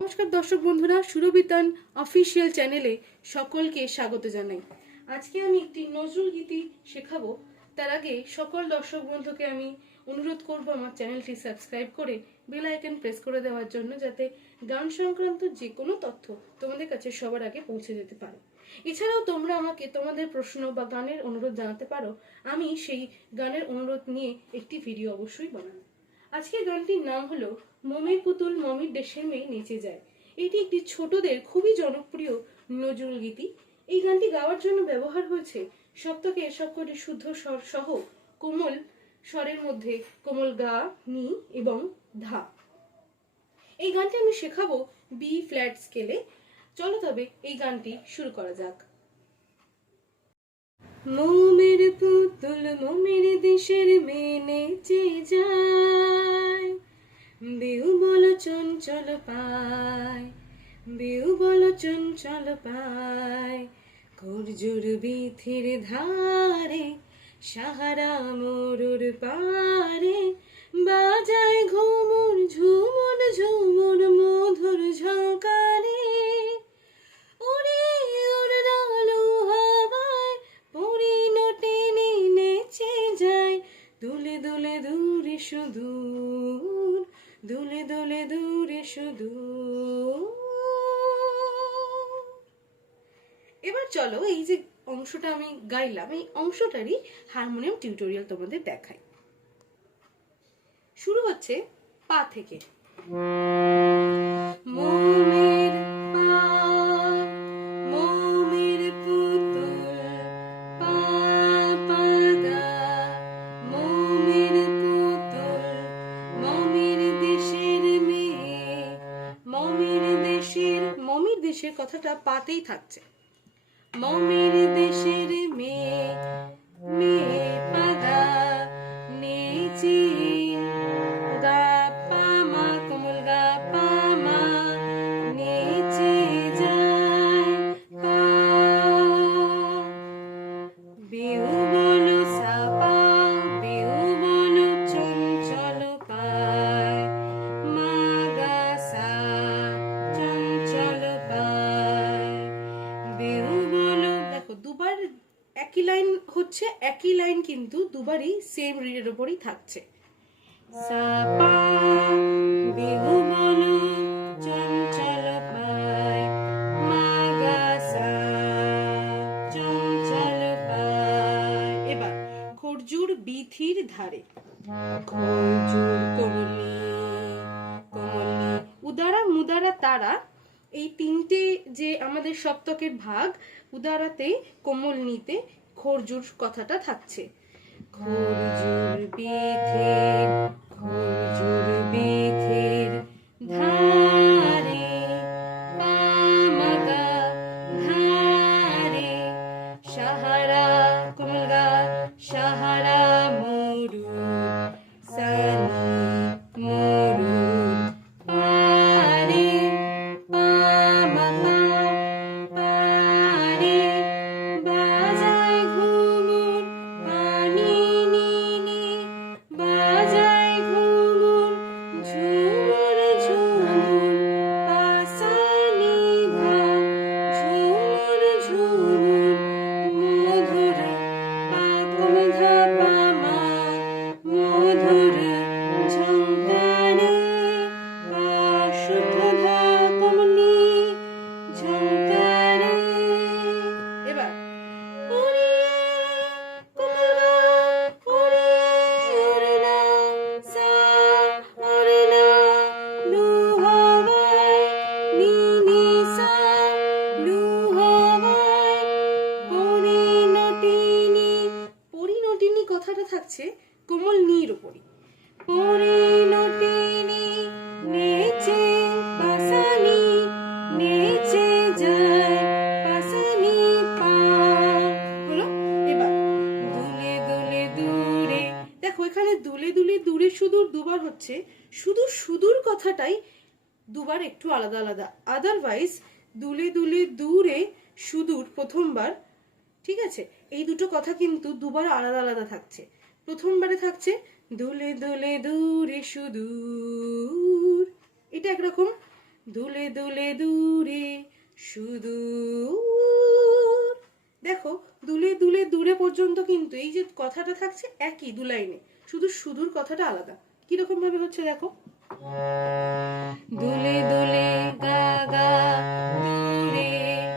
নমস্কার দর্শক বন্ধুরা, সুরবিতান অফিসিয়াল চ্যানেলে সকলকে স্বাগত জানাই। আজকে আমি একটি নজরুল গীতি শেখাবো। তার আগে সকল দর্শক বন্ধুকে আমি অনুরোধ করব আমার চ্যানেলটি সাবস্ক্রাইব করে বেল আইকন প্রেস করে দেওয়ার জন্য যাতে গান সংক্রান্ত যে কোনো তথ্য তোমাদের কাছে সবার আগে পৌঁছে যেতে পারে। এছাড়াও তোমরা আমাকে তোমাদের প্রশ্ন বা গানের অনুরোধ জানাতে পারো, আমি সেই গানের অনুরোধ নিয়ে একটি ভিডিও অবশ্যই বানাবো। আজকের গানটির নাম হলো মমির পুতুল মমির দেশের মেয়ে নেচে যায়। এটি একটি ছোটদের খুবই জনপ্রিয় নজরুল গীতি। এই গানটি গাওয়ার জন্য ব্যবহার হয়েছে সপ্তকে সবকটি শুদ্ধ স্বর সহ কোমল স্বরের মধ্যে কোমল গা, নি এবং ধা। এই গানটি আমি শেখাবো বি ফ্ল্যাট স্কেলে। চলো তবে এই গানটি শুরু করা যাক। মোমের পুতুল মোমের দেশের মেনে নেচে যায়। চঞ্চল পায় বিউ বল চঞ্চল পায়। করজুর বিথির ধারে, সাহারা মরুর পারে। বাজায় ঘুমুর, ঝুমুর ঝুমুর মধুর এবার চলো এই যে অংশটা আমি গাইলাম, এই অংশটারই হারমোনিয়াম টিউটোরিয়াল তোমাদের দেখাই। শুরু হচ্ছে পা থেকে। মোমের দেশের মেয়ে, মমির দেশের মমির দেশের কথাটা পাতেই থাকছে। মমির দেশের মেয়ে। একই লাইন কিন্তু দুবারই সেম রিডের ওপরই থাকছে। এবার খরজুর বিথির ধারে। উদারা মুদারা তারা, এই তিনটে যে আমাদের সপ্তকের ভাগ, উদারাতে কোমল নিতে খরজুর কথাটা থাকছে। খরজুর বিধির খরজুর বিধির ধারে কথাটা থাকছে কোমল নির উপরই। দেখো এখানে দুলে দুলে দূরে সুদূর দুবার হচ্ছে, শুধু সুদূর কথাটাই দুবার একটু আলাদা আলাদা। আদারওয়াইজ দুলে দুলে দূরে সুদূর প্রথমবার ঠিক আছে? এই দুটো কথা কিন্তু দুবার আলাদা আলাদা থাকছে। প্রথমবারে থাকছে, দুলে দুলে দূরে সুদূর। এটা একরকম, দুলে দুলে দূরে শুধু দেখো, দুলে দুলে দূরে পর্যন্ত কিন্তু এই যে কথাটা থাকছে একই দু লাইনে। শুধু সুদূর কথাটা আলাদা। কীরকম ভাবে হচ্ছে দেখো? দুলে দুলে গা গা দূরে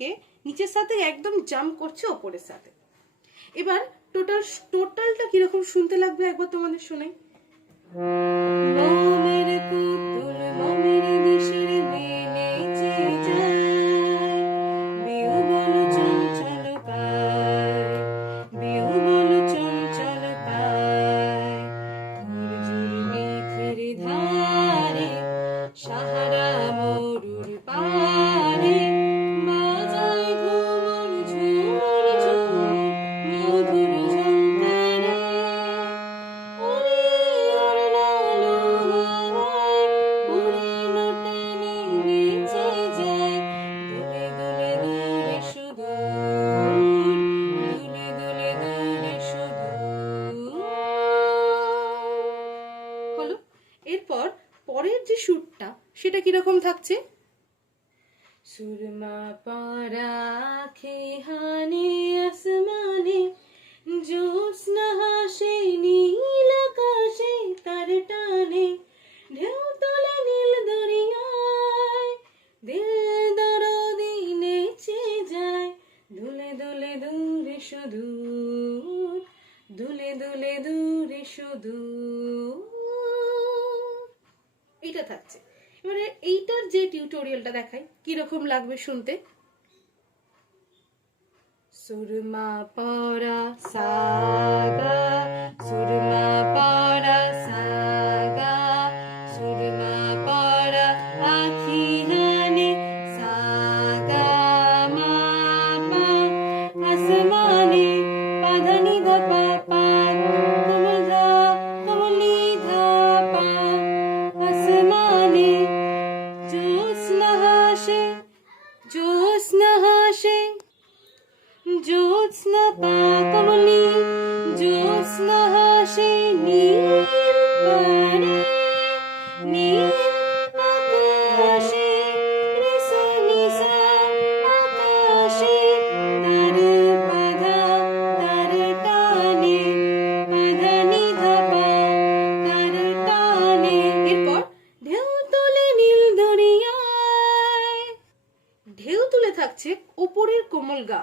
থেকে নিচের সাথে একদম জাম্প করছে ওপরের সাথে। এবার টোটাল টোটালটা কীরকম শুনতে লাগবে একবার তোমাদের শোনাই মোমের পুতুল মোমের সেটা কীরকম থাকছে? সুরমা পারা হানে আসমানে জ্যোৎস্না হাসে নীল আকাশে তার টানে। ঢেউ তোলে নীল দরিয়ায় দিল দরদি নেচে যায়। দুলে দুলে দূরে শুধু দুলে দুলে দূরে শুধু এইটা থাকছে। এবারে এইটার যে টিউটোরিয়ালটা দেখাই কীরকম লাগবে শুনতে? সুরমা পরা সাগা সুরমা পরা সাগা। জ্যোৎস্না পা কমলি জ্যোৎস্না হাসে নীল পারে নীল আকাশে টানে টানে। ঢেউ তোলে নীল দরিয়ায়। ঢেউ তুলে থাকছে ওপরের কোমল গা।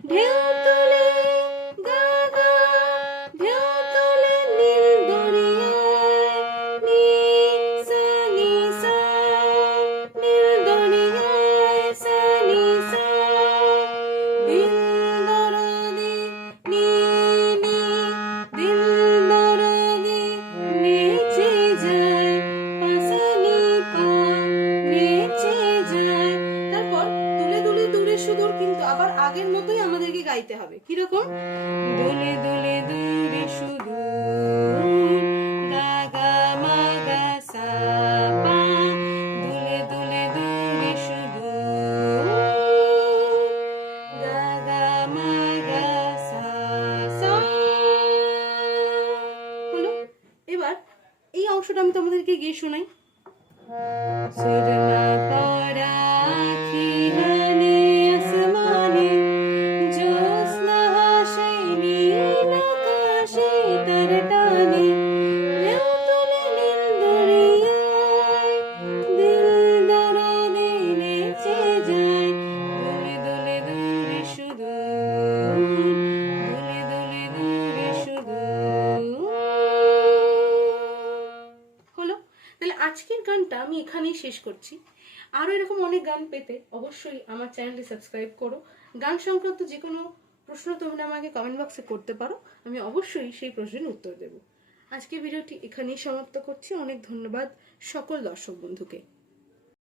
আবার আগের মতোই আমাদেরকে গাইতে হবে। কীরকম? দুলে দুলে দূরে হলো, এবার এই অংশটা আমি তোমাদেরকে গিয়ে শোনাই। তাহলে আজকের গানটা আমি এখানেই শেষ করছি। আরও এরকম অনেক গান পেতে অবশ্যই আমার চ্যানেলটি সাবস্ক্রাইব করো। গান সংক্রান্ত যে কোনো প্রশ্ন তোমরা আমাকে কমেন্ট বক্সে করতে পারো। আমি অবশ্যই সেই প্রশ্নের উত্তর দেব। আজকের ভিডিওটি এখানেই সমাপ্ত করছি। অনেক ধন্যবাদ সকল দর্শক বন্ধুকে।